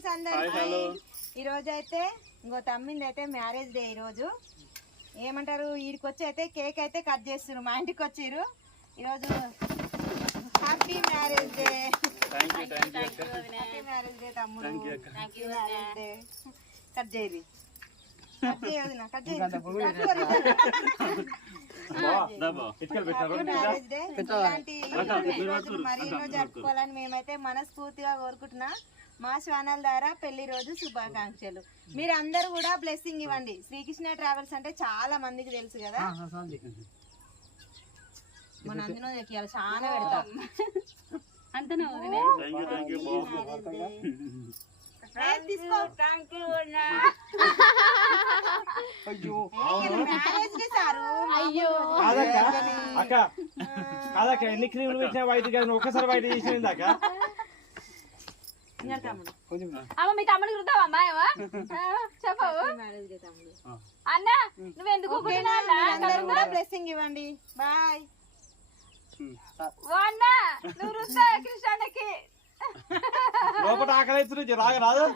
friends అందరికి ఈ రోజు అయితే ఇంకో తమ్మింది అయితే మ్యారేజ్ డే ఈ రోజు ఏమంటారు వీడికి వచ్చి అయితే కేక్ అయితే కట్ చేస్తున్నారు మా ఇంటికి వచ్చిర్రు ఈ రోజు happy marriage day happy marriage day తమ్ముడు హ్యాపీ మ్యారేజ్ డే కట్ చేయరి కట్ చేయదు నా కట్ చేయరు మరెన్నో జరుపుకోవాలని మేమైతే మనస్ఫూర్తిగా కోరుకుంటున్నా మా ఛానల్ ద్వారా పెళ్లి రోజు శుభాకాంక్షలు మీరు అందరూ కూడా బ్లెస్సింగ్ ఇవ్వండి శ్రీకృష్ణ ట్రావెల్స్ అంటే చాలా మందికి తెలుసు కదా మన అందులో చాలా పెడతాం ఎన్ని క్రీములు పెట్టినా బయట ఒక్కసారి బయట చేసింది అక్క అమ్మ మీ తమ్ముడికి రుద్దావమ్మా చెప్పవు అన్న నువ్వెందుకు బ్లెస్సింగ్ ఇవ్వండి బాయ్ అన్న నువ్వు రుద్దా కృష్ణకి లోపల ఆకలి రాదు